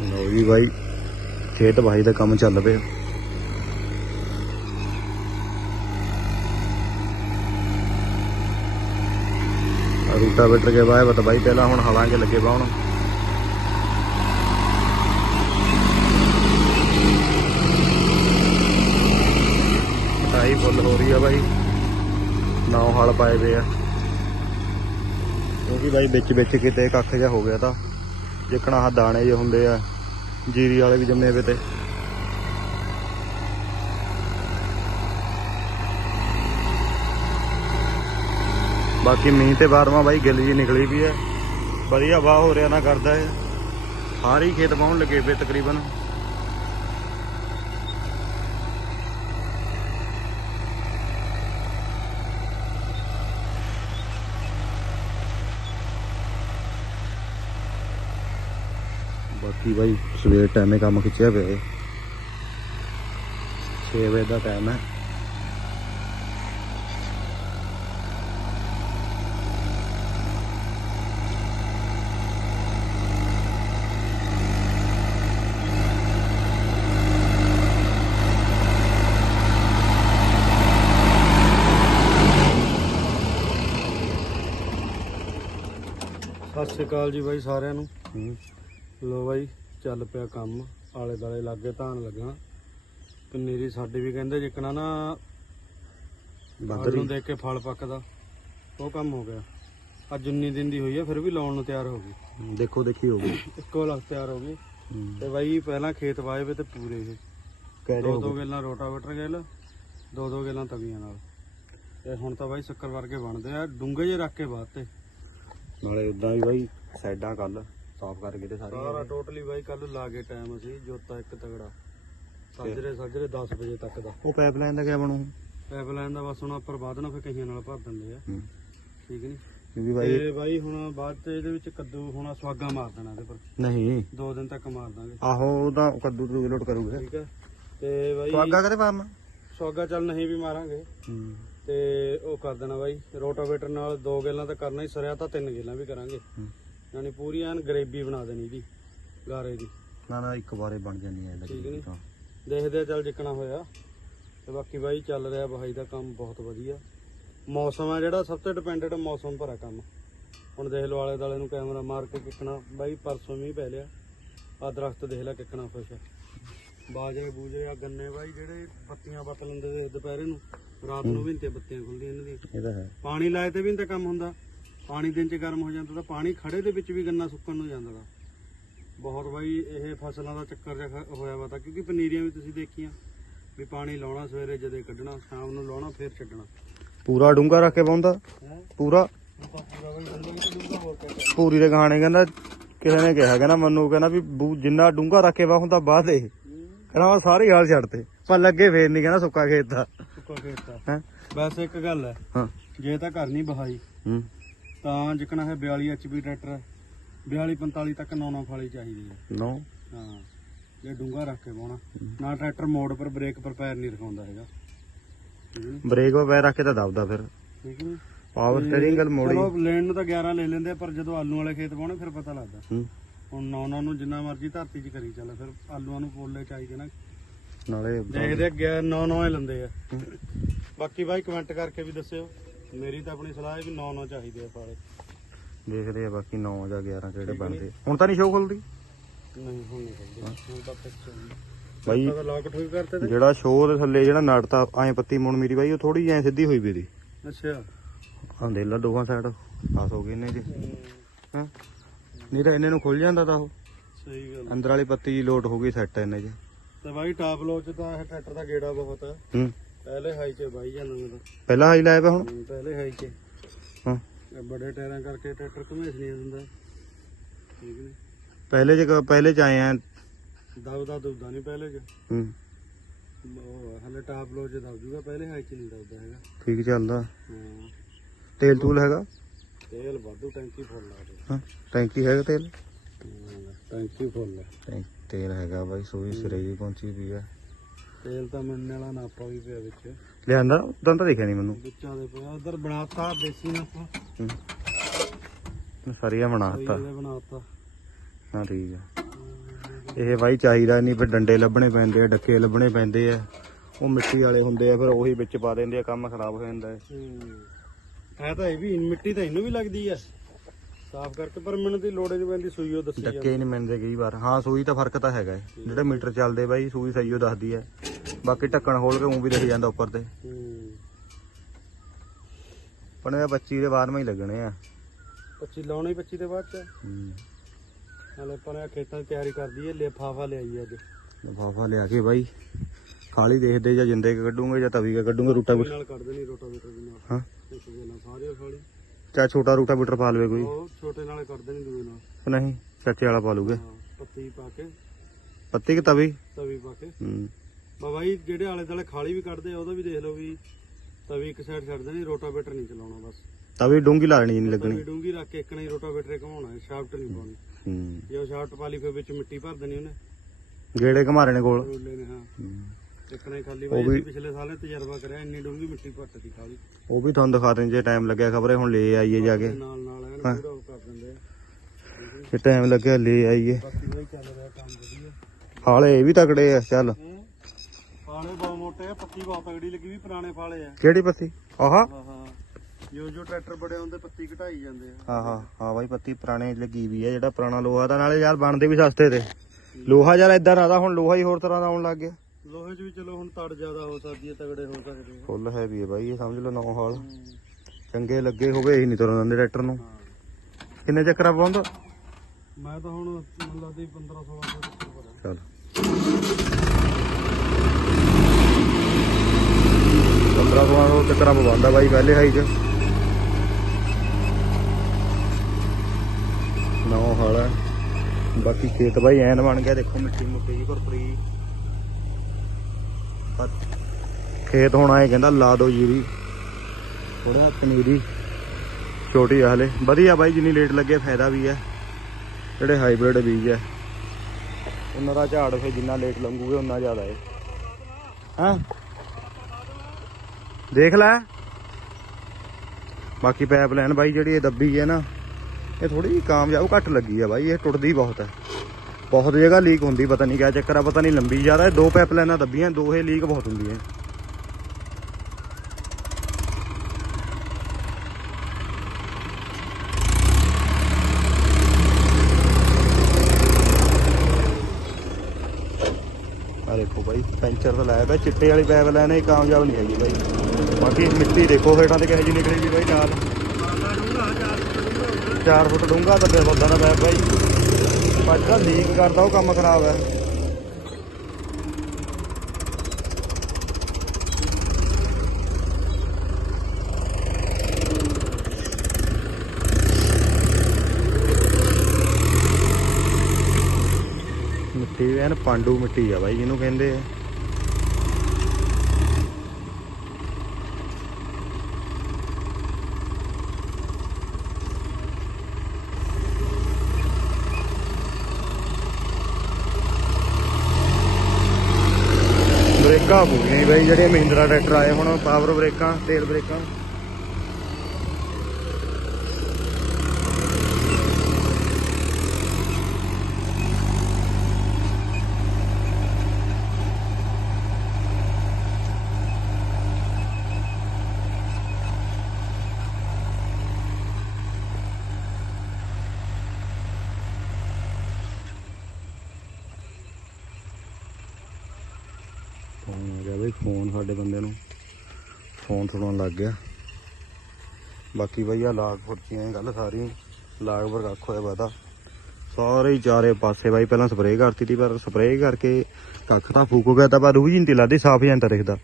ਲਓ ਜੀ ਬਾਈ, ਖੇਤ ਬਾਈ ਦਾ ਕੰਮ ਚੱਲ ਪਿਆ। ਰੂਟਾ ਬੈਟਰ ਕੇ ਬਾਏ ਬਤਾ ਬਾਈ ਪਹਿਲਾਂ ਹੁਣ ਹਲਾਂ ਲੱਗੇ ਬਾਉਣ ਟਾਈ ਫੁੱਲ ਹੋ ਰਹੀ ਆ ਬਾਈ। ਨੌ ਹਲ ਪਾਏ ਵੇ ਆ। ਕਿਉਂਕਿ ਬਾਈ ਵਿੱਚ ਵਿੱਚ ਕਿਤੇ ਕੱਖ ਜਿਹਾ ਹੋ ਗਿਆ ਤਾਂ। ਜਿੱਕਣਾ ਆਹ ਦਾਣੇ ਜਿਹੇ ਹੁੰਦੇ ਆ, ਜੀਰੀ ਵਾਲੇ ਵੀ ਜੰਮੇ ਵੇ ਤੇ। ਬਾਕੀ ਮੀਂਹ ਤੇ ਬਾਰਵਾਂ ਬਾਈ ਗਿੱਲ ਜੀ ਨਿਕਲੀ ਵੀ ਹੈ ਵਧੀਆ ਵਾਹ ਹੋ ਰਿਹਾ ਨਾ ਕਰਦਾ ਹੈ ਸਾਰੇ ਹੀ ਖੇਤ ਪਾਉਣ ਲੱਗੇ ਪਏ ਤਕਰੀਬਨ। ਬਾਕੀ ਬਾਈ? ਸਵੇਰ ਟਾਈਮੇ ਕੰਮ ਖਿੱਚਿਆ ਪਿਆ ਹੈ 6 ਵਜੇ ਦਾ ਟਾਈਮ ਹੈ। ਸਤਿ ਸ਼੍ਰੀ ਅਕਾਲ ਜੀ ਬਾਈ ਸਾਰਿਆਂ ਨੂੰ। ਲੋ ਬਾਈ ਚੱਲ ਪਿਆ ਕੰਮ। ਆਲੇ ਦਾਲੇ ਲੱਗੇ ਧਾਨ ਲੱਗਣਾ। ਪਨੀਰੀ ਸਾਡੇ ਵੀ ਕਹਿੰਦੇ ਜਿੱਕਣਾ ਨਾ ਆਲੂ ਬਾਦਰੀ ਦੇਖ ਕੇ ਫਲ ਪੱਕਦਾ। ਉਹ ਕੰਮ ਹੋ ਗਿਆ। ਅੱਜ 19 ਦਿਨ ਦੀ ਹੋਈ ਹੈ ਫਿਰ ਵੀ ਲਾਉਣ ਨੂੰ ਤਿਆਰ ਹੋ ਗਈ ਦੇਖੋ ਦੇਖੀ ਹੋ ਗਈ। ਇੱਕੋ ਲੱਖ ਤਿਆਰ ਹੋ ਗਈ ਤੇ ਬਾਈ ਪਹਿਲਾਂ ਖੇਤ ਵਾਏ ਵੇ ਤੇ ਪੂਰੇ ਇਹ। ਦੋ ਦੋ ਗੇਲਾਂ ਰੋਟਾਵੇਟਰ ਗੇਲ ਦੋ ਦੋ ਗੇਲਾਂ ਤਵੀਆਂ ਨਾਲ। ਤੇ ਹੁਣ ਤਾਂ ਬਾਈ ਸ਼ੱਕਰ ਵਰਗੇ ਬਣਦੇ ਆ। ਡੂੰਘੇ ਜੇ ਰੱਖ ਕੇ ਬਾਅਦ ਤੇ। ਨਾਲੇ ਉਦਾਂ ਵੀ ਬਾਈ ਸਾਈਡਾਂ ਕੱਲ ਸਾਫ਼ ਕਰਕੇ ਤੇ ਸਾਰਾ ਸਾਰੀਆਂ ਟੋਟਲੀ ਬਾਈ ਕੱਲ ਲਾ ਕੇ ਟਾਈਮ ਅਸੀਂ ਜੋਤਾ ਇੱਕ ਤਗੜਾ। ਸਾਜਰੇ ਸਾਜਰੇ 10 ਵਜੇ ਤੱਕ ਦਾ। ਉਹ ਪਾਈਪਲਾਈਨ ਦਾ ਕਿਆ ਬਣੂ? ਪਾਈਪਲਾਈਨ ਦਾ ਬਸ ਹੁਣ ਉੱਪਰ ਬਾਅਦ ਨਾਲ ਫਿਰ ਕਈਆਂ ਨਾਲ ਭਰ ਦਿੰਦੇ ਆ। ਹੂੰ। ਠੀਕ ਨਹੀਂ ਕਿਉਂਕਿ ਬਾਈ ਤੇ ਬਾਈ ਹੁਣ ਬਾਅਦ ਤੇ ਇਹਦੇ ਵਿੱਚ ਕੱਦੂ ਹੁਣ ਸਵਾਗਾ ਮਾਰ ਦੇਣਾ ਇਹਦੇ ਪਰ ਨਹੀਂ। ਦੋ ਦਿਨ ਤੱਕ ਮਾਰ ਦਾਂਗੇ। ਆਹੋ ਉਹਦਾ ਕੱਦੂ ਤੋਂ ਲੋਟ ਕਰੂਗਾ। ਠੀਕ ਹੈ ਤੇ ਬਾਈ ਸਵਾਗਾ ਕਦੇ ਪਾਰਨਾ ਸਵਾਗਾ ਚੱਲ ਨਹੀਂ ਵੀ ਮਾਰਾਂਗੇ। ਹੂੰ। ਤੇ ਉਹ ਕਰ ਦੇਣਾ ਬਾਈ। ਰੋਟਾਵੇਟਰ ਨਾਲ ਦੋ ਗੇਲਾਂ ਤਾਂ ਕਰਨਾ ਹੀ ਸਰਿਆ ਤਾਂ ਤਿੰਨ ਗੇਲਾਂ ਵੀ ਕਰਾਂਗੇ। ਹੂੰ। ਯਾਨੀ ਪੂਰੀ ਐਨ ਗਰੇਬੀ ਬਣਾ ਦੇਣੀ ਦੀ ਗਾਰੇ ਦੀ। ਨਾ ਨਾ ਇੱਕ ਵਾਰੇ ਬਣ ਜਾਂਦੀ ਹੈ ਠੀਕ ਨੀ? ਤਾਂ। ਦੇਖਦੇ ਆ ਚੱਲ ਜਿੱਕਣਾ ਹੋਇਆ। ਤੇ ਬਾਕੀ ਬਾਈ ਚੱਲ ਰਿਹਾ ਬਹਾਈ ਦਾ ਕੰਮ ਬਹੁਤ ਵਧੀਆ। ਮੌਸਮ ਆ ਜਿਹੜਾ ਸਭ ਤੋਂ ਡਿਪੈਂਡੈਂਟ ਮੌਸਮ ਪਰ ਆ ਕੰਮ। ਹੁਣ ਦੇਖ ਲਓ ਆਲੇ ਦਾਲੇ ਨੂੰ ਕੈਮਰਾ ਮਾਰ ਕੇ ਕਿੱਕਣਾ। ਬਾਈ ਪਰਸੋਂ ਮੀਂਹ ਪੈ ਲਿਆ। ਆ ਦਰਖਤ ਦੇਖ ਲੈ ਕਿੱਕਣਾ ਖੁਸ਼ ਆ। ਬਾਜਰੇ ਬੂਜਰੇ ਆ ਗੰਨੇ ਬਾਈ ਜਿਹੜੇ ਪੱਤੀਆਂ ਪੱਤ ਲੈਂਦੇ ਤੇ ਦੁਪਹਿਰੇ ਨੂੰ। ਰਾਤ ਨੂੰ ਵੀ ਨੀ ਤੇ ਬੱਤੀਆਂ ਖੁੱਲਦੀਆਂ ਇਹਨਾਂ ਦੀਆਂ। ਇਹ ਤਾਂ ਹੈ। ਪਾਣੀ ਲਾਏ ਤੇ ਵੀ ਨੀ ਤਾਂ ਕੰਮ ਹੁੰਦਾ। ਪਾਣੀ ਦਿਨ ਚ ਗਰਮ ਹੋ ਜਾਂਦਾ ਤਾਂ ਪਾਣੀ ਖੜੇ ਦੇ ਵਿੱਚ ਵੀ ਗੰਨਾ ਸੁੱਕਣ ਨੂੰ ਜਾਂਦਾ ਦਾ ਬਹੁਤ ਬਾਈ ਇਹ ਫਸਲਾਂ ਦਾ ਚੱਕਰ ਜਿਹਾ ਹੋਇਆ ਵਾ ਤਾਂ ਕਿਉਂਕਿ ਪਨੀਰੀਆਂ ਵੀ ਤੁਸੀਂ ਦੇਖੀਆਂ ਵੀ ਪਾਣੀ ਲਾਉਣਾ ਸਵੇਰੇ ਜਦੇ ਕੱਢਣਾ ਸ਼ਾਮ ਨੂੰ ਲਾਉਣਾ ਫਿਰ ਛੱਡਣਾ। ਪੂਰਾ ਡੂੰਗਾ ਰੱਖ ਕੇ ਪਾਉਂਦਾ ਪੂਰਾ? ਪੂਰਾ ਦੇ ਗਾਣੇ ਕਹਿੰਦਾ ਕਿਸੇ ਨੇ ਕਿਹਾ ਕਹਿੰਦਾ ਮੈਨੂੰ ਕਹਿੰਦਾ ਵੀ ਜਿੰਨਾ ਡੂੰਗਾ ਰੱਖ ਕੇ ਵਾ ਹੁੰਦਾ ਬਾਅਦ ਦੇ ਕਹਿੰਦਾ ਮੈਂ ਸਾਰੇ ਹਾਲ ਛੱਡਤੇ ਪਰ ਲੱਗੇ ਫੇਰ ਨਹੀਂ ਕਹਿੰਦਾ ਸੁੱਕਾ ਖੇਤ ਦਾ। ਸੁੱਕਾ ਖੇਤਾ ਹੈ? ਬਸ ਇੱਕ ਗੱਲ ਹੈ ਹਾਂ। ਜੇ ਤਾਂ ਘਰ ਨਹੀਂ ਬਹਾਈ ਹੂੰ। ਤਾਂ ਜਿਕਣਾ ਹੈ 42 ਐਚਪੀ ਟਰੈਕਟਰ 42 45 ਤੱਕ 9 9 ਫਾਲੀ ਚਾਹੀਦੀ ਹੈ। ਨੋ? ਹਾਂ ਜੇ ਡੂੰਗਾ ਰੱਖ ਕੇ ਪਾਉਣਾ ਨਾ ਟਰੈਕਟਰ ਮੋੜ ਪਰ ਬ੍ਰੇਕ ਪਰ ਪੈਰ ਨਹੀਂ ਰਖਾਉਂਦਾ ਹੈਗਾ। ਨੀ? ਬ੍ਰੇਕ ਵਾ ਪੈਰ ਰੱਖ ਕੇ ਤਾਂ ਦਬਦਾ ਫਿਰ। ਠੀਕ ਪਾਵਰ ਸਟੀਅਰਿੰਗ ਗੱਲ ਮੋੜੀ। ਚਲੋ ਲੈਣ ਨੂੰ ਤਾਂ 11 ਲੈ ਲੈਂਦੇ ਪਰ ਜਦੋਂ ਆਲੂ ਵਾਲੇ ਖੇਤ ਪਾਉਣੇ ਫਿਰ ਪਤਾ ਲੱਗਦਾ। ਹੁਣ ਨੌ ਨੂੰ ਜਿੰਨਾ ਮਰਜ਼ੀ ਧਰਤੀ 'ਚ ਕਰੀ ਚੱਲ ਫਿਰ ਆਲੂਆਂ ਨੂੰ ਪੋਲੇ ਚਾਹੀਦੇ ਨਾ। ਨਾਲੇ ਦੇਖਦੇ ਆ 9 9 ਹੀ ਲੈਂਦੇ ਆ। ਬਾਕੀ ਬਾਈ ਕਮੈਂਟ ਕਰਕੇ ਵੀ ਦੱਸਿਓ। ਮੇਰੀ ਤਾਂ ਆਪਣੀ ਸਲਾਹ ਹੈ ਵੀ 9 9 ਚਾਹੀਦੇ ਆ ਸਾਰੇ ਦੇਖਦੇ ਆ ਬਾਕੀ 9 ਜਾਂ 11 ਕਿਹੜੇ ਬਣਦੇ। ਹੁਣ ਤਾਂ ਨਹੀਂ ਸ਼ੋਅ ਖੁੱਲਦੀ? ਨਹੀਂ ਹੁਣ ਨਹੀਂ ਚੱਲਦੇ ਹੁਣ ਤਾਂ ਫਿਕਸ ਬਾਈ ਤਾਂ ਲੋਕ ਠੋਕ ਕਰਤੇ ਤੇ। ਜਿਹੜਾ ਸ਼ੋਅ ਦੇ ਥੱਲੇ ਜਿਹੜਾ ਨਟ ਤਾਂ ਐ ਪੱਤੀ ਮੁੜ ਮੇਰੀ ਬਾਈ ਉਹ ਥੋੜੀ ਐ ਸਿੱਧੀ ਹੋਈ ਵੀ ਦੀ ਅੱਛਾ। ਆਹ ਦੇ ਲਾ ਦੋਹਾਂ ਸਾਈਡ ਪਾਸ ਹੋ ਗਏ ਨੇ ਜੀ। ਹਾਂ। ਨਹੀਂ ਤਾਂ ਇਹਨੇ ਨੂੰ ਖੁੱਲ ਜਾਂਦਾ ਤਾਂ ਉਹ। ਸਹੀ ਗੱਲ। ਅੰਦਰ ਵਾਲੀ ਪੱਤੀ ਲੋਟ ਹੋ ਗਈ ਸੈੱਟ ਇਹਨੇ ਜੀ। ਤੇ ਬਾਈ ਟਾਪ ਲੋਚ ਤਾਂ ਇਹ ਟਰੈਕਟਰ ਦਾ ਗੇੜਾ ਬਹੁਤ ਹੈ। ਹੂੰ। ਪਹਿਲੇ ਹਾਈ 'ਚ ਬਾਈ ਜਾਂਦਾ ਮੈਂ ਤਾਂ। ਪਹਿਲਾ ਹਾਈ ਲਾਇਆ ਪਿਆ ਹੁਣ? ਪਹਿਲੇ ਹਾਈ 'ਚ। ਹਾਂ। ਇਹ ਬੜੇ ਟਾਇਰਾਂ ਕਰਕੇ ਟਰੈਕਟਰ ਘਮੇਸ ਨਹੀਂ ਦਿੰਦਾ। ਠੀਕ ਨੇ ਪਹਿਲੇ ਚ ਪਹਿਲੇ ਚ ਆਏ ਆ। ਦਬਦਾ ਦੁਬਦਾ ਨਹੀਂ ਪਹਿਲੇ 'ਚ। ਹੂੰ। ਉਹ ਹਲੇ ਟਾਪ ਲੋ 'ਚ ਦਬ ਜੂਗਾ ਪਹਿਲੇ ਹਾਈ 'ਚ ਨਹੀਂ ਦਬਦਾ ਹੈਗਾ। ਠੀਕ ਚੱਲਦਾ। ਹਾਂ। ਤੇਲ ਤੂਲ ਹੈਗਾ? ਤੇਲ ਵਾਧੂ ਟੈਂਕੀ ਫੁੱਲ ਲਾ ਦੇ ਹਾਂ ਟੈਂਕੀ ਹੈਗਾ ਤੇਲ? ਟੈਂਕੀ ਫੁੱਲ ਹੈ ਟੈਂ- ਤੇਲ ਹੈਗਾ ਬਾਈ ਸੋਈ ਸਿਰੇ ਪਹੁੰਚੀ ਵੀ ਆ। ਤੇਲ ਤਾਂ ਮਿਲਣ ਵਾਲਾ ਨਾਪਾ ਵੀ ਪਿਆ ਵਿੱਚ। ਲਿਆਂਦਾ? ਉਦੋਂ ਤਾਂ ਦਿਖਿਆ ਨਹੀਂ ਮੈਨੂੰ। ਵਿੱਚਾਂ ਦੇ ਪਿਆ। ਉਧਰ ਬਣਾਤਾ ਦੇਸੀ ਨਾਪਾ ਹੂੰ। ਸਰੀਆ ਬਣਾਤਾ। ਇਹਦੇ ਬਣਾਤਾ। ਹਾਂ ਠੀਕ ਆ। ਇਹ ਬਾਈ ਚਾਹੀਦਾ ਨਹੀਂ ਫਿਰ ਡੰਡੇ ਲੱਭਣੇ ਪੈਂਦੇ ਆ ਡੱਕੇ ਲੱਭਣੇ ਪੈਂਦੇ ਆ। ਉਹ ਮਿੱਟੀ ਵਾਲੇ ਹੁੰਦੇ ਆ ਫਿਰ ਉਹੀ ਵਿੱਚ ਪਾ ਦਿੰਦੇ ਆ ਕੰਮ ਖਰਾਬ ਹੋ ਜਾਂਦਾ ਹੈ। ਹੈ ਤਾਂ ਇਹ ਵੀ ਮਿੱਟੀ ਤਾਂ ਇਹਨੂੰ ਵੀ ਲੱਗਦੀ ਆ। ਸਾਫ਼ ਕਰਕੇ ਪਰ ਮੈਨੂੰ ਦੀ ਲੋੜੇ ਨਹੀਂ ਪੈਂਦੀ ਸੂਈ ਉਹ ਦੱਸੀ ਡੱਕੇ ਹੀ ਨਹੀਂ ਮਿਲਦੇ ਕਈ ਵਾਰ। ਹਾਂ ਸੂਈ ਤਾਂ ਫ਼ਰਕ ਤਾਂ ਹੈਗਾ ਹੈ। ਜਿਹੜੇ ਮੀਟਰ ਚੱਲਦੇ ਬਾਈ ਸੂਈ ਸਹੀ ਉਹ ਦੱਸਦੀ ਹੈ ਬਾਕੀ ਢੱਕਣ ਖੋਲ ਕੇ ਉਂ ਵੀ ਦਿਖ ਜਾਂਦਾ ਉੱਪਰ ਤੇ। ਹੂੰ। ਪਰ ਇਹ 25 ਦੇ 12 ਹੀ ਲੱਗਣੇ ਆ। 25 ਲਾਉਣੇ ਹੀ 25 ਦੇ ਬਾਅਦ ਚ। ਹੂੰ। ਨਾਲੇ ਆਪਾਂ ਨੇ ਖੇਤਾਂ ਦੀ ਤਿਆਰੀ ਕਰਦੀ ਏ ਲਿਫਾਫਾ ਲਿਆਈ ਅੱਜ। ਲਿਫਾਫਾ ਲਿਆ ਕੇ ਬਾਈ। ਖਾਲੀ ਦੇਖਦੇ ਜਾਂ ਜਿੰਦੇ ਕੇ ਕੱਢੂਗੇ ਜਾਂ ਤਵੀ ਕੇ ਕੱਢੂਗੇ ਰੂਟਾ ਨਾਲ ਕੱਢਦੇ ਨਹੀਂ ਰੋਟਾਵੇਟਰ ਦੇ ਨਾਲ। ਹਾਂ। ਇਸ ਦੇ ਨਾਲ ਸਾਰੇ। ਚਾ ਛੋਟਾ ਰੂਟਾ ਬੀਟਰ ਪਾ ਲਵੇ ਕੋਈ। ਉਹ ਛੋਟੇ ਨਾਲੇ ਕੱਢਦੇ ਨਹੀਂ ਦੂਏ ਨਾਲ। ਨਹੀਂ ਚਾਚੇ ਵਾਲਾ ਪਾ ਲੂਗੇ। ਹਾਂ, ਪੱਤੀ ਪਾ ਕੇ। ਪੱਤੀ ਕਿ ਤਵੀ? ਤਵੀ ਪਾ ਕੇ। ਹੂੰ। ਬਾ ਬਾਈ ਜਿਹੜੇ ਆਲੇ ਦੁਆਲੇ ਖਾਲੀ ਵੀ ਕੱਢਦੇ ਆ ਉਹਦਾ ਵੀ ਦੇਖ ਲਓ ਵੀ ਤਵੀ ਇੱਕ ਸਾਈਡ ਛੱਡਦੇ ਨਹੀਂ ਰੋਟਾਵੇਟਰ ਨਹੀਂ ਚਲਾਉਣਾ ਬਸ। ਤਵੀ ਡੂੰਗੀ ਲਾਣੀ ਨਹੀਂ ਲੱਗਣੀ। ਤਵੀ ਡੂੰਗੀ ਰੱਖ ਕੇ ਇੱਕ ਨਹੀਂ ਰੋਟਾਵੇਟਰ ਹੀ ਘਮਾਉਣਾ ਹੈ ਸ਼ਾਫਟ ਨਹੀਂ ਪਾਉਣੀ। ਹੂੰ ਜੇ ਉਹ ਸ਼ਾਫਟ ਪਾ ਲਈ ਫਿਰ ਵਿੱਚ ਮਿੱਟੀ ਭਰ ਦੇਣੀ ਉਹਨੇ। ਗੇੜੇ ਘਮਾਰੇ ਨੇ ਕੋਲ। ਰੋਲੇ ਨੇ ਹਾਂ। ਹੂੰ। ਖਾਲੀ ਉਹ ਵੀ- ਅਸੀਂ ਪਿਛਲੇ ਸਾਲੇ ਤਜਰਬਾ ਕਰਿਆ ਇੰਨੀ ਡੂੰਗੀ ਮਿੱਟੀ ਪੱਟਦੀ ਖਾਲੀ। ਉਹ ਵੀ ਤੁਹਾਨੂੰ ਦਿਖਾ ਦੇਣ ਜੇ ਟਾਈਮ ਲੱਗਿਆ ਖਬਰੇ ਹੁਣ ਲੈ ਆਈਏ ਜਾ ਕੇ। ਤੇ ਨਾਲ ਨਾਲ ਐਨ ਹਾਂ। ਪੂਰਾ ਉਹ ਕਰ ਦਿੰਦੇ ਆ। ਜੇ ਟਾਈਮ ਲੱਗਿਆ ਲੈ ਆਈਏ। ਬਾਕੀ ਬਾਈ ਚੱਲ ਰਿਹਾ ਕੰਮ ਵਧੀਆ। ਹਾਲੇ ਇਹ ਵੀ ਤਕੜੇ ਆ ਚੱਲ। ਫਾਲੇ ਬਹੁਤ ਮੋਟੇ ਆ ਪੱਤੀ ਬਹੁਤ ਤਗੜੀ ਲੱਗੀ ਵੀ ਪੁਰਾਣੇ ਫਾਲੇ ਆ। ਕਿਹੜੀ ਪੱਤੀ? ਆਹਾ। ਜੋ ਜੋ ਟਰੈਕਟਰ ਬੜੇ ਹੁੰਦੇ ਪੱਤੀ ਘਟਾਈ ਜਾਂਦੇ ਆ। ਹਾਂ ਹਾਂ। ਹਾਂ ਬਾਈ ਪੱਤੀ ਪੁਰਾਣੇ ਲੱਗੀ ਵੀ ਆ ਜਿਹੜਾ ਪੁਰਾਣਾ ਲੋਹਾ ਦਾ ਨਾਲੇ ਯਾਰ ਬਣਦੇ ਵੀ ਸਸਤੇ ਤੇ। ਲੋਹਾ ਯਾਰ ਇਦਾਂ ਆਦਾ ਹੁਣ ਲੋਹਾ ਹੀ ਹੋਰ ਤਰ੍ਹਾਂ ਦਾ ਆਉਣ ਲੱਗ ਗਿਆ। ਲੋਹੇ 'ਚ ਵੀ ਚਲੋ ਹੁਣ ਤੜ ਜ਼ਿਆਦਾ ਹੋ ਸਕਦੀ ਹੈ ਤਗੜੇ ਹੋ ਸਕਦੇ ਆ ਫੁੱਲ ਹੈਵੀ ਹੈ ਬਾਈ ਇਹ ਸਮਝ ਲਓ ਨੌ ਹਾਲ। ਚੰਗੇ ਲੱਗੇ ਹੋਵੇ ਇਹੀ ਨਹੀਂ ਤੁਰਨ ਦਿੰਦੇ ਟਰੈਕਟਰ ਨੂੰ। ਕਿੰਨੇ ਚੱਕਰਾਂ ਪਾਉਂਦਾ ਮੈਂ ਤਾਂ ਹੁਣ ਮੈਨੂੰ ਲੱਗਦਾ 15 16 ਸੌ ਰੁਪਏ ਭਰਿਆ ਚੱਲ। 15 16 ਸੌ ਚੱਕਰਾਂ ਪਵਾਉਂਦਾ ਬਾਈ ਪਹਿਲੇ ਹਾਈ ਚ। ਨੌ ਹਾਲ ਹੈ ਬਾਕੀ ਖੇਤ ਬਾਈ ਐਨ ਬਣ ਗਿਆ ਦੇਖੋ ਮਿੱਟੀ ਮੁੱਟੀ ਜੀ ਭਰਪਰੀ ਪਰ ਖੇਤ ਹੁਣ ਆਏ ਕਹਿੰਦਾ ਲਾ ਦੋ ਜੀਰੀ। ਥੋੜਾ ਪਨੀਰੀ, ਛੋਟੀ ਆ ਹਲੇ। ਵਧੀਆ ਬਾਈ, ਜਿੰਨੀ ਲੇਟ ਲੱਗੇ ਫਾਇਦਾ ਵੀ ਹੈ। ਜਿਹੜੇ ਹਾਈਬ੍ਰਿਡ ਬੀਜ ਹੈ। ਉਹਨਾਂ ਦਾ ਝਾੜ ਫੇ ਜਿੰਨਾ ਲੇਟ ਲੰਗੂਗੇ ਉਨਾ ਜ਼ਿਆਦਾ ਹੈ। ਹਾਂ? ਦੇਖ ਲੈ। ਬਾਕੀ ਪਾਈਪਲਾਈਨ ਬਾਈ ਜਿਹੜੀ ਇਹ ਦੱਬੀ ਹੈ ਨਾ, ਇਹ ਥੋੜੀ ਜਿਹੀ ਕਾਮਯਾਬ ਘੱਟ ਲੱਗੀ ਆ ਬਾਈ, ਇਹ ਟੁੱਟਦੀ ਬਹੁਤ ਹੈ। ਬਹੁਤ ਜਗ੍ਹਾ ਲੀਕ ਹੁੰਦੀ, ਪਤਾ ਨਹੀਂ ਕਿਆ ਚੱਕਰ ਆ, ਪਤਾ ਨਹੀਂ ਲੰਬੀ ਜ਼ਿਆਦਾ ਦੋ ਦੋ ਪਾਈਪਲਾਈਨਾਂ ਦੱਬੀਆਂ ਦੋ ਇਹ ਲੀਕ ਬਹੁਤ ਹੁੰਦੀਆਂ ਆ ਦੇਖੋ ਬਾਈ, ਪੈਂਚਰ ਤਾਂ ਲਾਇਆ ਪਿਆ, ਚਿੱਟੇ ਵਾਲੀ ਪਾਈਪਲਾਈਨ ਇਹ ਕਾਮਯਾਬ ਨਹੀਂ ਹੈਗੀ ਬਾਈ। ਬਾਕੀ ਮਿੱਟੀ ਦੇਖੋ ਹੇਠਾਂ ਤੇ ਕਿਹੋ ਜਿਹੀ ਨਿਕਲੀ ਵੀ ਬਾਈ, ਨਾਲ। 4 ਫੁੱਟ ਡੂੰਘਾ ਦੱਬਿਆ ਬੇਬਦਾ ਦਾ ਪੈਪ ਬਾਈ। ਬੱਚਾ ਲੀਕ ਕਰਦਾ, ਉਹ ਕੰਮ ਖਰਾਬ ਹੈ। ਮਿੱਟੀ ਐਨ ਪਾਂਡੂ ਮਿੱਟੀ ਆ ਬਾਈ, ਜਿਹਨੂੰ ਕਹਿੰਦੇ ਆ। ਬ੍ਰੇਕਾਂ ਜਿਹੜੇ ਮਹਿੰਦਰਾ ਟਰੈਕਟਰ ਆਏ ਹੁਣ ਪਾਵਰ ਬ੍ਰੇਕਾਂ ਤੇਲ ਬ੍ਰੇਕਾਂ ਫੋਨ ਆ ਗਿਆ ਬਈ ਫੋਨ ਸਾਡੇ ਬੰਦੇ ਨੂੰ ਫੋਨ ਗਿਆ ਬਾਕੀ ਬਈ ਆ ਲਾਗ ਫੁਰਚੀਆਂ ਗੱਲ ਸਾਰੀ। ਲਾਗ ਪਰ ਕੱਖ ਹੋਇਆ ਪਤਾ ਸਾਰੇ ਹੀ ਚਾਰੇ ਪਾਸੇ ਬਾਈ ਪਹਿਲਾਂ ਸਪਰੇਅ ਕਰਤੀ ਤੀ, ਪਰ ਸਪਰੇਅ ਕਰਕੇ ਕੱਖ ਤਾਂ ਫੂਕ ਗਿਆ ਤਾਂ ਪਰ ਰੂਹ ਜੀ ਨਹੀਂ ਲੱਗਦੀ ਸਾਫ਼ ਜਾਂਦਾ ਦਿਖਦਾ।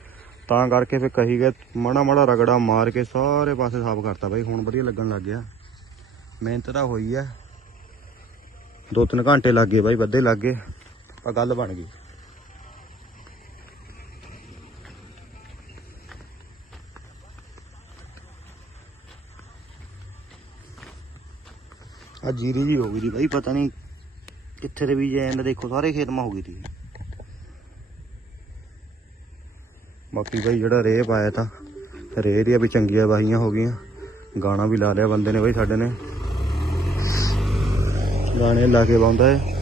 ਤਾਂ ਕਰਕੇ ਫਿਰ ਕਹੀ ਗਏ, ਮਾੜਾ ਮਾੜਾ ਰਗੜਾ ਮਾਰ ਕੇ ਸਾਰੇ ਪਾਸੇ ਸਾਫ਼ ਕਰਤਾ ਬਾਈ, ਹੁਣ ਵਧੀਆ ਲੱਗਣ ਲੱਗ ਗਿਆ। ਮਿਹਨਤ ਤਾਂ ਹੋਈ ਆ। ਦੋ ਤਿੰਨ ਘੰਟੇ ਲੱਗ ਗਏ ਬਾਈ, ਵੱਧੇ ਲੱਗ ਗਏ। ਆ ਗੱਲ ਬਣ ਗਈ। ਆ ਜੀਰੀ ਜੀ ਹੋ ਗਈ ਦੀ ਬਾਈ, ਪਤਾ ਨਹੀਂ ਕਿੱਥੇ ਦੇ ਬੀਜ ਜਾਂਦਾ ਦੇਖੋ, ਸਾਰੇ ਖੇਤ ਮਾ ਹੋ ਗਈ ਦੀ ਬਾਕੀ ਬਾਈ ਜਿਹੜਾ ਰੇਹ ਪਾਇਆ ਤਾਂ, ਰੇਹ ਦੀਆਂ ਵੀ ਚੰਗੀਆਂ ਵਾਹੀਆਂ ਹੋ ਗਈਆਂ। ਗਾਣਾ ਵੀ ਲਾ ਲਿਆ ਬੰਦੇ ਨੇ ਬਾਈ ਸਾਡੇ ਨੇ। ਗਾਣੇ ਲਾ ਕੇ ਬਾਉਂਦਾ ਹੈ।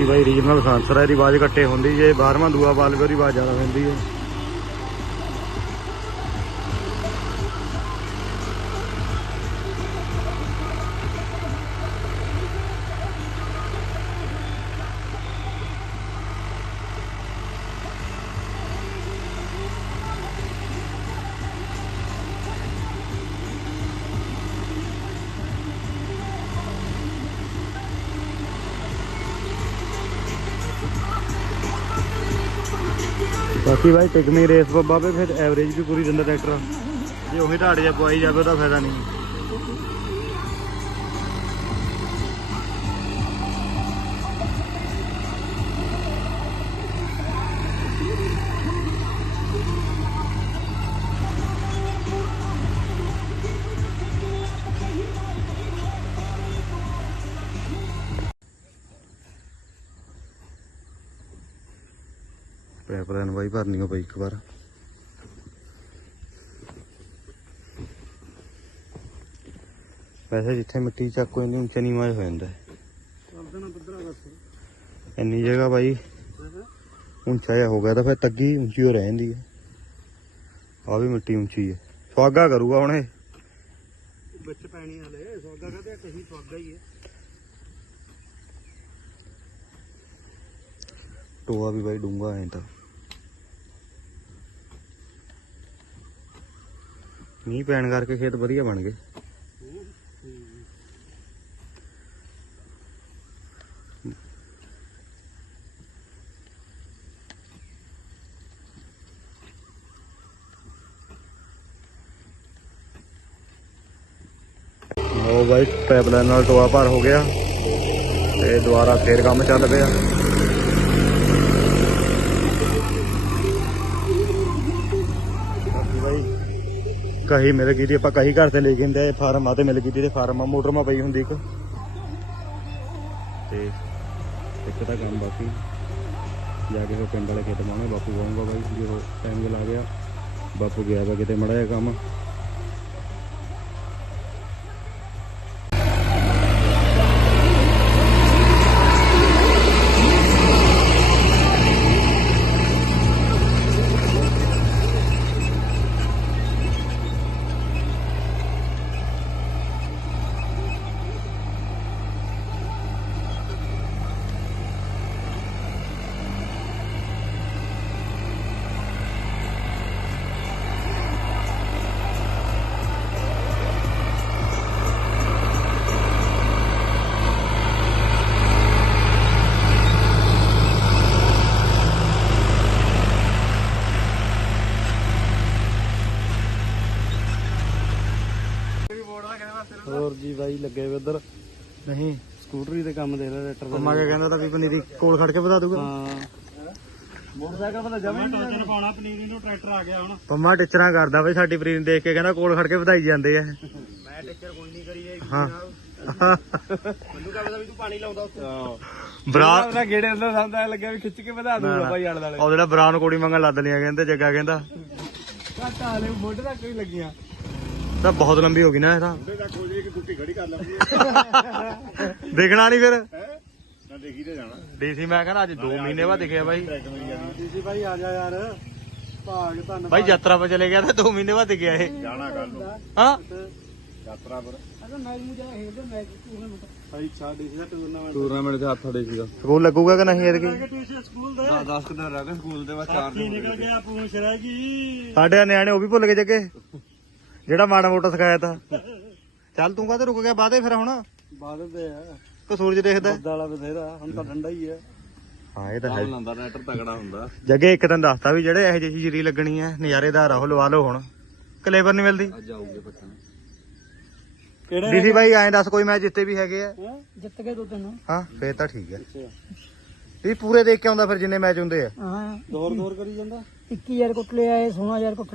ਬਾਕੀ ਬਾਈ ਰੀਜਨਲ ਸਾਂਸਰ ਹੈ ਦੀ ਆਵਾਜ਼ ਘੱਟੇ ਹੁੰਦੀ ਜੇ 12ਵਾਂ ਦੂਆ ਬਾਲ ਵੀ ਉਹਦੀ ਆਵਾਜ਼ ਜ਼ਿਆਦਾ ਹੁੰਦੀ ਹੈ। ਬਾਕੀ ਬਾਈ ਟਿਕਮੀ ਰੇਸ ਬੱਬਾ ਪੇ ਫਿਰ ਐਵਰੇਜ ਵੀ ਪੂਰੀ ਦਿੰਦਾ ਟਰੈਕਟਰ ਜੇ ਉਹੀ ਢਾੜ ਜਾ ਪਵਾਈ ਜਾਵੇ ਉਹਦਾ ਫਾਇਦਾ ਨਹੀਂ। ਪੈਪਲਾਈਨ ਬਾਈ ਭਰਨੀ ਹੋ ਇੱਕ ਵਾਰ। ਵੈਸੇ ਜਿੱਥੇ ਮਿੱਟੀ ਚੱਕ ਕੋਈ ਨਹੀਂ ਉੱਚਾ ਨੀਵਾਂ ਹੋ ਜਾਂਦਾ ਇੰਨੀ ਜਗ੍ਹਾ ਬਾਈ ਉੱਚਾ ਜਿਹਾ ਹੋ ਗਿਆ ਤਾਂ ਫਿਰ ਤੱਗੀ ਉੱਚੀ ਹੋ ਰਹਿੰਦੀ ਹੈ। ਆ ਵੀ ਮਿੱਟੀ ਉੱਚੀ ਹੈ। ਸਵਾਗਾ ਕਰੂਗਾ ਹੁਣ ਇਹ। ਵਿੱਚ ਪੈਣੀ ਹਲੇ ਸੌਦਾ ਕਹਤੇ ਕਹੀ ਸੌਦਾ ਹੀ ਹੈ। ਟੋਆ ਵੀ ਬਾਈ ਡੂੰਗਾ ਐ ਤਾਂ। ਮੀਂਹ ਪੈਣ ਕਰਕੇ ਖੇਤ ਵਧੀਆ ਬਣ ਗਏ। ਉਹ ਬਾਈ ਪਾਈਪਲਾਈਨ ਨਾਲ ਟੋਆ ਭਰ ਹੋ ਗਿਆ ਤੇ ਦੁਬਾਰਾ ਫੇਰ ਕੰਮ ਚੱਲ ਪਿਆ ਬਾਕੀ ਬਾਈ ਕਹੀ ਮਿਲ ਗਈ ਤੀ ਆਪਾਂ ਕਹੀ ਘਰ ਤੇ ਲੈ ਕੇ ਆਂਦੇ ਫਾਰਮ ਆ ਤੇ ਮਿਲ ਗਈ ਤੀ ਤੇ ਫਾਰਮ ਆ, ਮੋਟਰ ਮਾ ਪਈ ਹੁੰਦੀ ਇੱਕ। ਤੇ ਇੱਕ ਤਾਂ ਕੰਮ ਬਾਕੀ, ਜਾ ਕੇ ਫਿਰ ਪਿੰਡ ਵਾਲੇ ਖੇਤ ਮਾਉਣੇ ਬਾਪੂ ਕਹੂੰਗਾ ਬਾਈ, ਜਦੋਂ ਟਾਈਮ ਲਾ ਗਿਆ। ਬਾਪੂ ਗਿਆ ਵਾ ਕਿਤੇ, ਮੜਾ ਜਿਹਾ ਕੰਮ। ਲੱਗੇ ਵੇ ਉਧਰ। ਨਹੀਂ ਸਕੂਟਰੀ ਤੇ ਕੰਮ ਦੇ ਰਿਹਾ ਟਰੈਕਟਰ ਪੰਮਾ ਕੇ ਕਹਿੰਦਾ ਤਾਂ ਵੀ ਪਨੀਰੀ ਕੋਲ ਖੜ ਕੇ ਵਧਾ ਦੂਗਾ। ਹਾਂ। ਮੋਟਰਸਾਈਕਲ ਪਤਾ ਜਮਾ ਟੋਚਨ ਪਾਉਣਾ ਪਨੀਰੀ ਨੂੰ ਟਰੈਕਟਰ ਆ ਗਿਆ ਹੁਣ। ਪੰਮਾ ਟਿਚਰਾਂ ਕਰਦਾ ਬਈ ਸਾਡੀ ਪ੍ਰੀਨ ਦੇਖ ਕੇ ਕਹਿੰਦਾ ਕੋਲ ਖੜ ਕੇ ਵਧਾਈ ਜਾਂਦੇ ਆ। ਮੈਂ ਟਿੱਚਰ ਕੋਈ ਨਹੀਂ ਕਰੀ ਜਾਈ ਹਾਂ। ਮੈਨੂੰ ਕਹਿੰਦਾ ਵੀ ਤੂੰ ਪਾਣੀ ਲਾਉਂਦਾ ਉੱਥੇ। ਬਰਾ ਉਹਦਾ ਗੇੜੇ ਅੰਦਰ ਸੰਦਾ ਲੱਗਿਆ ਵੀ ਖਿੱਚ ਕੇ ਵਧਾ ਦੂੰਗਾ ਭਾਈ ਆਲੇ ਦਾਲੇ ਉਹ ਜਿਹੜਾ ਬਰਾਨ ਕੋੜੀ ਮੰਗਣ ਲੱਦ ਲਿਆ ਕਹਿੰਦੇ ਜੱਗਾ ਕਹਿੰਦਾ। ਘੱਟ ਹਾਲੇ ਮੋਢੇ ਤੱਕ ਹੀ ਲੱਗੀਆਂ। ਤਾਂ ਬਹੁਤ ਲੰਬੀ ਹੋ ਗਈ ਨਾ ਇਹ ਤਾਂ। ਮੋਢੇ ਤੱਕ ਹੋ ਜੇ ਕਿ ਗੁੱਟੀ ਖੜੀ ਕਰ ਲਵਾਂਗੇ ਦੇਖਣਾ ਨਹੀਂ ਫਿਰ। ਨਾ ਦੇਖੀ ਤੇ ਜਾਣਾ। ਡੀਸੀ ਮੈਂ ਕਹਿੰਦਾ ਅੱਜ 2 ਮਹੀਨੇ ਬਾਅਦ ਦਿਖਿਆ ਬਾਈ। ਜੀ ਭਾਈ ਆ ਜਾ ਯਾਰ। ਭਾਗ ਧੰਨ ਬਾਈ ਯਾਤਰਾ 'ਤੇ ਚਲੇ ਗਿਆ ਤਾਂ 2 ਮਹੀਨੇ ਬਾਅਦ ਦਿਖਿਆ ਇਹ। ਜਾਣਾ ਕੱਲ ਨੂੰ। ਹਾਂ? ਯਾਤਰਾ ਪਰ। ਅਗਰ ਮੈਚ ਮੁਝੇ ਖੇਡਦੇ ਮੈਚ ਟੂਰਨਾਮੈਂਟ ਭਾਈ ਛੱਡ ਇਸ ਦਾ ਟੂਰਨਾਮੈਂਟ ਟੂਰਨਾਮੈਂਟ ਦੇ ਹੱਥ ਅੜੇ ਸੀਗਾ। ਸਕੂਲ ਲੱਗੂਗਾ ਕਿ ਨਹੀਂ ਇਹਦੇ ਸਕੂਲ ਦੇ। 10 ਦਿਨ ਰਹਿ ਗਏ ਸਕੂਲ ਦੇ ਬਾਅਦ 4 ਦਿਨ ਨਿਕਲ ਗਿਆ ਪੂੰਛ ਰਹਿ ਗਈ। ਸਾਡੇ ਨਿਆਣੇ ਉਹ ਵੀ ਭੁੱਲ ਗਏ ਜੱਗੇ। ਜਿਹੜਾ ਮਾੜਾ ਮੋਟਾ ਸਿਖਾਇਆ ਤਾ। ਚੱਲ ਤੂੰ ਕਾਹਦੇ ਰੁਕ ਗਿਆ? ਬਾਦੇ ਫਿਰ ਹੁਣ। ਬਾਦਲ ਦੇ ਆ। ਕਿ ਸੂਰਜ ਦੇਖਦਾ। ਬੱਦਲ ਵਾਲਾ ਬਥੇਰਾ। ਹੁਣ ਤਾਂ ਠੰਡਾ ਹੀ ਹੈ ਹਾਂ ਇਹ ਤਾਂ ਹੈ। ਲੰਦਾ ਰੈਟਰ ਤਗੜਾ ਹੁੰਦਾ। ਜੱਗੇ ਇੱਕ ਦਿਨ ਦੱਸਤਾ ਵੀ ਜਿਹੜੇ ਇਹੋ ਜਿਹੀ ਜੀਰੀ ਲੱਗਣੀ ਹੈ ਨਜ਼ਾਰੇਦਾਰ ਆ ਉਹ ਲਵਾ ਹੁਣ। ਕਲੇਵਰ ਨਹੀਂ ਮਿਲਦੀ। ਅੱਜ ਆਉਗੇ ਪੱਟਣ ਕਿਹੜੇ ਡੀਸੀ ਬਾਈ ਐਂ ਦੱਸ ਕੋਈ ਮੈਚ ਜਿੱਤੇ ਵੀ ਹੈਗੇ ਆ? ਜਿੱਤ ਗਏ ਦੋ ਤਿੰਨ। ਹਾਂ ਫੇਰ ਤਾਂ ਠੀਕ ਹੈ ਅੱਛਾ। ਪੂਰੇ ਦੇਖ ਕੇ ਆਉਂਦਾ ਫਿਰ ਜਿੰਨੇ ਮੈਚ ਹੁੰਦੇ ਆ। ਹਾਂ। ਦੌਰ ਕਰੀ ਜਾਂਦਾ? 21000 ਕੁੱਟ ਲਿਆ ਏ 16000 ਕੁੱਟ।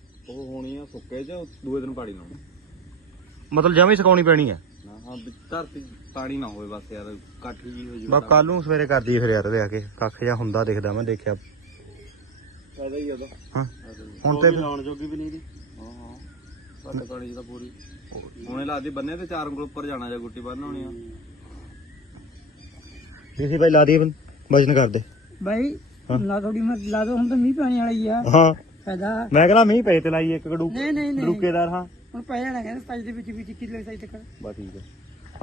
ਉਹ ਹੋਣੀ ਆ ਸੁੱਕੇ ਚ ਦੂਏ ਦਿਨ ਪਾਣੀ ਲਾਉਣਾ। ਮਤਲਬ ਜਮੀ ਸੁਕਾਉਣੀ ਪੈਣੀ ਹੈ ਨਾ ਹਾਂ ਵਿੱਚ ਧਰਤੀ ਪਾਣੀ ਨਾ ਹੋਵੇ ਬਸ ਯਾਰ ਕਾਠੀ ਜੀ ਹੋ ਜਾਵੇ ਬਸ ਕੱਲ ਨੂੰ ਸਵੇਰੇ ਕਰਦੀ ਫਿਰ ਯਾਰ ਉਹਦੇ ਆ ਕੇ। ਕੱਖ ਜਾ ਹੁੰਦਾ ਦਿਖਦਾ ਮੈਂ ਦੇਖਿਆ। ਫਾਇਦਾ ਹੀ ਆਦਾ ਹਾਂ। ਹੁਣ ਤੇ ਲਾਉਣ ਜੋਗੀ ਵੀ ਨਹੀਂ ਦੀ ਹਾਂ ਹਾਂ। ਸਾਡੇ ਪਾਣੀ ਜੀ ਤਾਂ ਪੂਰੀ। ਹੁਣੇ ਲਾਦੀ ਬੰਨੇ ਤੇ ਚਾਰ ਉਂਗਲ ਉੱਪਰ ਜਾਣਾ ਜਾਂ ਗੁੱਟੀ ਬੰਨ ਹੋਣੀ ਆ। ਜੀ ਭਾਈ ਲਾ ਦੀ ਵਜਨ ਕਰ ਦੇ। ਬਾਈ ਲਾ ਥੋੜੀ ਮੈਂ ਲਾ ਦੋ ਹੁਣ ਤਾਂ ਮੀਂਹ ਪਾਣੀ ਵਾਲਾ ਹੀ ਆ। ਹਾਂ। ਫਾਇਦਾ। ਮੈਂ ਕਹਿੰਦਾ ਮੀਂਹ ਪਏ ਤੇ ਲਾਈਏ ਇੱਕ ਗੜੂ ਨਹੀਂ ਨਹੀਂ ਨਹੀਂ। ਰੁਕੇਦਾਰ ਹਾਂ। ਹੁਣ ਪੈ ਜਾਣਾ ਕਹਿੰਦੇ ਸਪਾਈਸ ਦੇ ਵਿੱਚ ਵੀ 21 ਕਿਲੋ ਸਾਈਜ਼ ਤੱਕ। ਬਸ ਠੀਕ ਹੈ।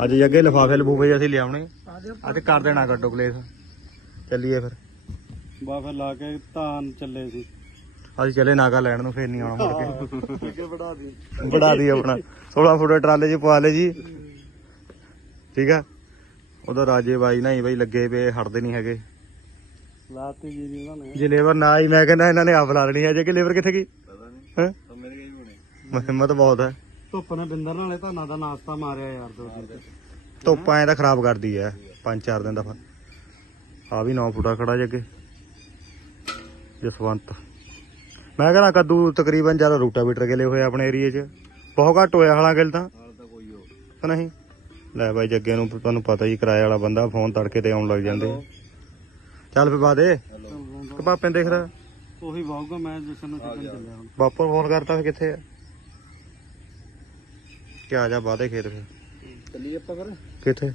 ਅੱਜ ਜੱਗੇ ਲਫਾਫੇ ਲਫੂਫੇ ਅਸੀਂ ਲਿਆਉਣੇ। ਪਾ ਅੱਜ ਕਰ ਦੇਣਾ ਕੱਟੋ ਪਲੇਸ ਚੱਲੀਏ ਫਿਰ। ਬਾ ਫਿਰ ਲਾ ਕੇ ਧਾਨ ਚੱਲੇ ਸੀ। ਅਸੀਂ ਚੱਲੇ ਨਾਗਾ ਲੈਣ ਨੂੰ ਫੇਰ ਨਹੀਂ ਆਉਣਾ ਮੁੜ ਕਿ। ਵੜਾ ਦੀ ਕੇ ਬੜਾ ਦੀ। ਆਪਣਾ। 16 ਫੁੱਟ ਦੇ ਟਰਾਲੇ 'ਚ ਪਵਾ ਲੈ ਜੀ। ਠੀਕ ਆ ਉਧਰ ਰਾਜੇ ਬਾਈ ਨਹੀਂ ਬਾਈ ਲੱਗੇ ਪਏ ਹਟਦੇ ਨਹੀਂ ਹੈਗੇ। ਲਾਤੀ ਜੀ ਨਹੀਂ ਉਹਨਾਂ ਨੇ। ਜੇ ਲੇਬਰ ਨਾ ਆਈ ਮੈਂ ਕਹਿੰਦਾ ਇਹਨਾਂ ਨੇ ਆਪ ਲਾ ਲੈਣੀ ਹੈ। ਜੇ ਕਿ ਲੇਬਰ ਕਿੱਥੇ ਗਈ? ਪਤਾ ਨਹੀਂ। ਹੈ? ਤਾਂ ਮੇਰੇ ਗਈ ਹੋਣੇ। ਹਿੰਮਤ ਬਹੁਤ ਹੈ। ਧੁੱਪ ਨੇ ਬਿੰਦਰ ਨਾਲੇ ਧਾਨਾਂ ਦਾ ਨਾਸਤਾ ਮਾਰਿਆ ਯਾਰ ਦੋ ਦਿਨ ਧੁੱਪ ਐਂ ਤਾਂ ਖਰਾਬ ਕਰਦੀ ਐ ਪੰਜ ਚਾਰ ਦਿਨ ਦਾ ਆ ਵੀ 9 ਫੁੱਟਾ ਖੜਾ ਜੱਗੇ ਜਸਵੰਤ। ਮੈਂ ਕਹਿੰਦਾ ਕੱਦੂ ਤਕਰੀਬਨ ਜ਼ਿਆਦਾ ਰੂਟਾਵੀਟਰ ਗੇਲੇ ਹੋਏ ਆਪਣੇ ਏਰੀਏ 'ਚ। ਬਹੁਤ ਘੱਟ ਹੋਇਆ ਹਾਲਾਂ ਗਿਲ ਤਾਂ। ਹਾਲ ਤਾਂ ਕੋਈ ਹੋ ਕਿ ਨਹੀਂ? ਲੈ ਬਾਈ ਜੱਗੇ ਨੂੰ ਤੁਹਾਨੂੰ ਪਤਾ ਹੀ ਕਿਰਾਏ ਵਾਲਾ ਬੰਦਾ ਫੋਨ ਤੜਕੇ ਤੇ ਆਉਣ ਲੱਗ ਜਾਂਦੇ। ਆ। ਚੱਲ ਫੇ ਬਾਦੇ। ਕਿ ਪਾਪੇ ਦੇਖ ਰਿਹਾ ਉਹੀ ਵਾਹੂਗਾ ਮੈਂ ਜਸ਼ਨ ਨੂੰ ਚੱਕਣ ਚੱਲਿਆ ਹੁਣ। ਬਾਪੂ ਨੂੰ ਫੋਨ ਕਰਤਾ ਫੇ ਕਿੱਥੇ ਆ? ਕਿ ਆ ਜਾ ਬਾਦੇ ਖੇਤ ਫੇ ਚੱਲੀ ਆਪਾਂ ਫਿਰ। ਕਿੱਥੇ?